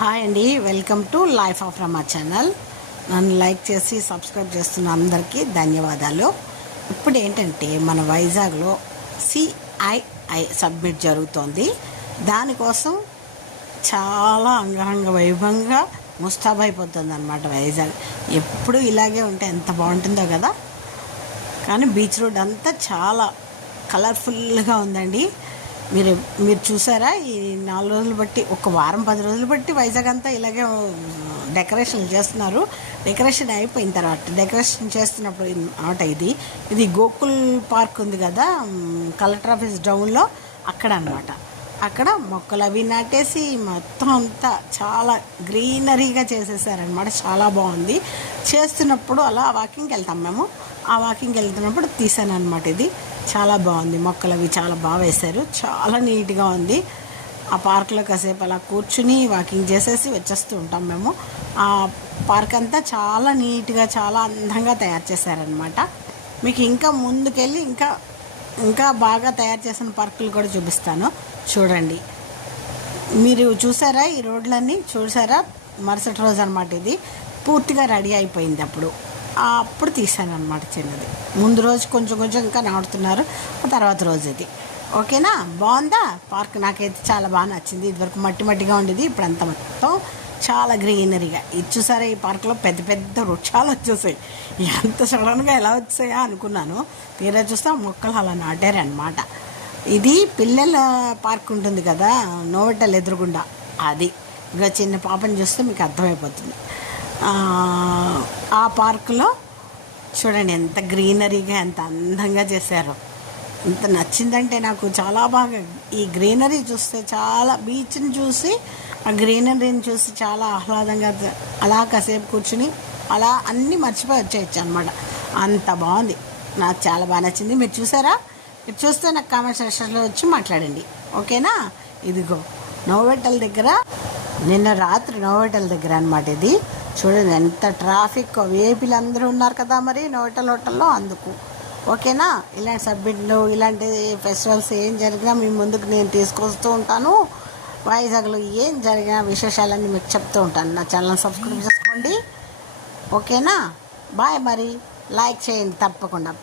Hi అండి, welcome to life of Rama channel. నన్ను like చేసి సబ్స్క్రైబ్ చేస్తున్న అందరికీ ధన్యవాదాలు. ఇప్పుడు ఏంటంటే మన వైజాగ్లో సిఐఐ సబ్మిట్ జరుగుతోంది. దానికోసం చాలా అంగరంగ వైభవంగా ముస్తాబైపోతుంది అన్నమాట వైజాగ్. ఎప్పుడు ఇలాగే ఉంటే ఎంత బాగుంటుందో కదా. కానీ బీచ్ రోడ్ అంతా చాలా కలర్ఫుల్గా ఉందండి. మీరు చూసారా? ఈ 4 రోజులు బట్టి, ఒక వారం 10 రోజులు బట్టి వైజాగ్ అంతా ఇలాగే డెకరేషన్ చేస్తున్నారు. డెకరేషన్ అయిపోయిన తర్వాత డెకరేషన్ చేస్తున్నప్పుడు ఆట ఇది గోకుల్ పార్క్ ఉంది కదా, కలెక్టర్ ఆఫీస్ డౌన్లో, అక్కడ అన్నమాట. అక్కడ మొక్కలు అవి నాటేసి మొత్తం అంతా చాలా గ్రీనరీగా చేసేసారనమాట. చాలా బాగుంది. చేస్తున్నప్పుడు అలా వాకింగ్కి వెళ్తాం మేము. ఆ వాకింగ్కి వెళ్తున్నప్పుడు తీసాను అనమాట. ఇది చాలా బాగుంది. మొక్కలు అవి చాలా బాగా వేశారు. చాలా నీట్గా ఉంది. ఆ పార్క్లో కాసేపు అలా కూర్చుని వాకింగ్ చేసేసి వచ్చేస్తూ ఉంటాం మేము. ఆ పార్క్ అంతా చాలా నీట్గా, చాలా అందంగా తయారు చేశారనమాట. మీకు ఇంకా ముందుకెళ్ళి ఇంకా బాగా తయారు చేసిన పార్కులు కూడా చూపిస్తాను, చూడండి. మీరు చూసారా? ఈ రోడ్లన్నీ చూసారా? మరుసటి రోజు అనమాట. ఇది పూర్తిగా రెడీ అయిపోయింది. అప్పుడు తీసాను అనమాట. చిన్నది ముందు రోజు కొంచెం ఇంకా నాడుతున్నారు. తర్వాత రోజు ఇది. ఓకేనా? బాగుందా పార్క్? నాకైతే చాలా బాగా నచ్చింది. ఇదివరకు మట్టిగా ఉండేది, ఇప్పుడు అంతా మొత్తం చాలా గ్రీనరీగా. ఇది చూసారా? ఈ పార్క్లో పెద్ద పెద్ద వృక్షాలు వచ్చేసాయి. ఎంత సడన్గా ఎలా వచ్చాయా అనుకున్నాను. తీరా చూస్తే మొక్కలు అలా నాటారనమాట. ఇది పిల్లల పార్క్ ఉంటుంది కదా, నోవెటల్ ఎదురుగుండా, అది. ఇంకా చిన్న పాపని చూస్తే మీకు అర్థమైపోతుంది. ఆ పార్కులో చూడండి ఎంత గ్రీనరీగా, ఎంత అందంగా చేశారో. ఎంత నచ్చిందంటే నాకు చాలా బాగా. ఈ గ్రీనరీ చూస్తే చాలా, బీచ్ని చూసి ఆ గ్రీనరీని చూసి చాలా ఆహ్లాదంగా అలా కాసేపు కూర్చుని అలా అన్నీ మర్చిపోయి వచ్చేయచ్చు అనమాట. అంత బాగుంది. నాకు చాలా బాగా నచ్చింది. మీరు చూసారా? మీరు చూస్తే నాకు కామెంట్ సెక్షన్లో వచ్చి మాట్లాడండి, ఓకేనా? ఇదిగో నోవెటల్ దగ్గర, నిన్న రాత్రి నోవెటల్ దగ్గర అనమాట. ఇది చూడండి ఎంత ట్రాఫిక్. వేపీలు అందరూ ఉన్నారు కదా మరి నోవెటల్ హోటల్లో, అందుకు. ఓకేనా? ఇలాంటి సబ్మిట్లు, ఇలాంటి ఫెస్టివల్స్ ఏం జరిగినా మీ ముందుకు నేను తీసుకొస్తూ ఉంటాను. వైజాగ్లో ఏం జరిగిన విశేషాలన్నీ మీకు చెప్తూ ఉంటాను. నా ఛానల్ సబ్స్క్రైబ్ చేసుకోండి, ఓకేనా? బాయ్. మరి లైక్ చేయండి తప్పకుండా.